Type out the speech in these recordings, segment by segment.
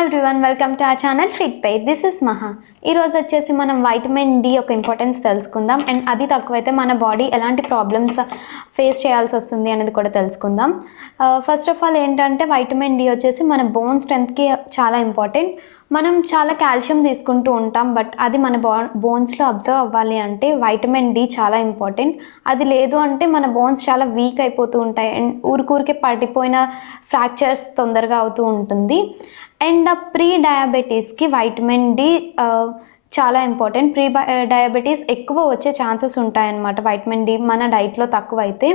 Hi everyone, welcome to our channel fit pie. This is Maha. ఈరోజు వచ్చేసి మనం vitamin D యొక్క ఇంపార్టెన్స్ తెలుసుకుందాం అండ్ అది తక్కువైతే మన బాడీ ఎలాంటి ప్రాబ్లమ్స్ ఫేస్ చేయాల్సి వస్తుంది అనేది కూడా తెలుసుకుందాం. ఫస్ట్ ఆఫ్ ఆల్ ఏంటంటే వైటమిన్ డి వచ్చేసి మన బోన్ స్ట్రెంత్కి చాలా ఇంపార్టెంట్. మనం చాలా కాల్షియం తీసుకుంటూ ఉంటాం, బట్ అది మన బోన్స్లో అబ్జర్వ్ అవ్వాలి అంటే వైటమిన్ డి చాలా ఇంపార్టెంట్. అది లేదు అంటే మన బోన్స్ చాలా వీక్ అయిపోతూ ఉంటాయి అండ్ ఊరికే పడిపోయిన ఫ్రాక్చర్స్ తొందరగా అవుతూ ఉంటుంది. అండ్ ప్రీ డయాబెటీస్కి వైటమిన్ డి చాలా ఇంపార్టెంట్. డయాబెటీస్ ఎక్కువ వచ్చే ఛాన్సెస్ ఉంటాయన్నమాట. వైటమిన్ డి మన డైట్లో తక్కువ అయితే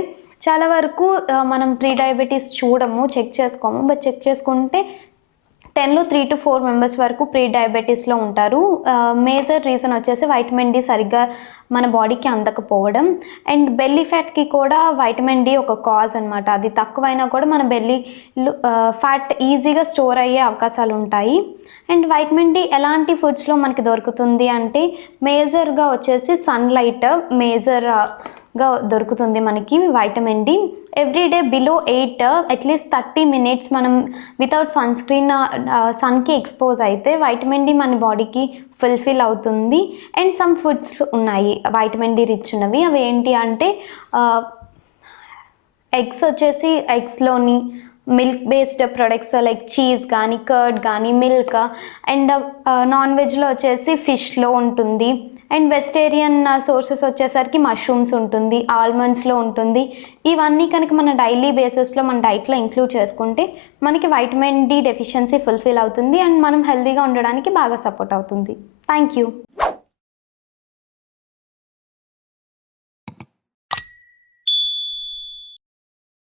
చాలా వరకు మనం ప్రీ డయాబెటీస్ చూడము, చెక్ చేసుకోము. బట్ చెక్ చేసుకుంటే 10లో 3 to 4 మెంబర్స్ వరకు ప్రీ డయాబెటీస్లో ఉంటారు. మేజర్ రీజన్ వచ్చేసి వైటమిన్ డి సరిగ్గా మన బాడీకి అందకపోవడం. అండ్ బెల్లీ ఫ్యాట్కి కూడా వైటమిన్ డి ఒక కాజ్ అనమాట. అది తక్కువైనా కూడా మన బెల్లీలో ఫ్యాట్ ఈజీగా స్టోర్ అయ్యే అవకాశాలు ఉంటాయి. అండ్ వైటమిన్ డి ఎలాంటి ఫుడ్స్లో మనకి దొరుకుతుంది అంటే మేజర్గా వచ్చేసి సన్లైట్ మేజర్గా దొరుకుతుంది మనకి vitamin D. Everyday below 8 at least 30 minutes మనం వితౌట్ సన్కి ఎక్స్పోజ్ అయితే వైటమిన్ డి మన బాడీకి ఫుల్ఫిల్ అవుతుంది. అండ్ సమ్ ఫుడ్స్ ఉన్నాయి వైటమిన్ డి రిచ్ ఉన్నవి. అవి ఏంటి అంటే ఎగ్స్ వచ్చేసి ఎగ్స్లోని milk based products like cheese కానీ, కర్డ్ కానీ, మిల్క్. అండ్ నాన్ వెజ్లో వచ్చేసి ఫిష్లో ఉంటుంది. అండ్ వెజిటేరియన్ సోర్సెస్ వచ్చేసరికి మష్రూమ్స్ ఉంటుంది, ఆల్మండ్స్లో ఉంటుంది. ఇవన్నీ కనుక మన డైలీ బేసిస్లో మన డైట్లో ఇంక్లూడ్ చేసుకుంటే మనకి వైటమిన్ డి డెఫిషియన్సీ ఫుల్ఫిల్ అవుతుంది అండ్ మనం హెల్తీగా ఉండడానికి బాగా సపోర్ట్ అవుతుంది. Thank you.